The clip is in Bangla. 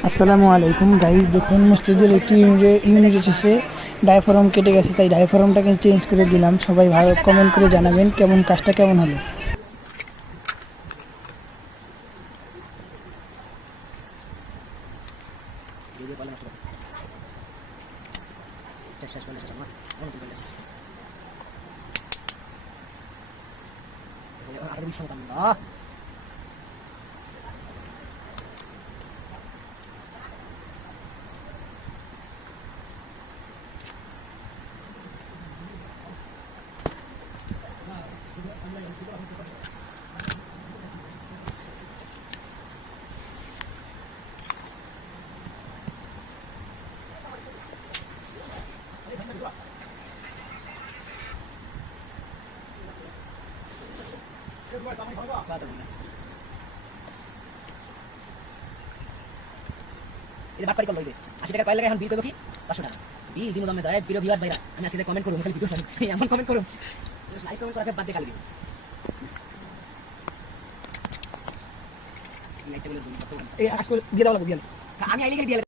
আসসালামু আলাইকুম গাইজ, দেখুন মসজিদের একটি ইউনিট এসেছে, ডায়াফ্রাম কেটে গেছে, তাই ডায়াফ্রামটাকে চেঞ্জ করে দিলাম। সবাই ভালো কমেন্ট করে জানাবেন কেমন কাজটা কেমন হলো। এটা বাটপারি কল লইছে 80 টাকা কয়েল লাগে এখন বিল করব কি 500 টাকা বিল দিমু দামে দাঁড়ায় প্রিয় ভিউয়ার্স ভাইরা আমি আজকে কমেন্ট করব খালি ভিডিও সারি এমন কমেন্ট করব লাইক কমেন্ট করাকে বাদ দিয়ে কালকে লাইকটা বলে দিন কত এই আজকে দিয়ে দাও লাগবে আমি আইলে দিয়ে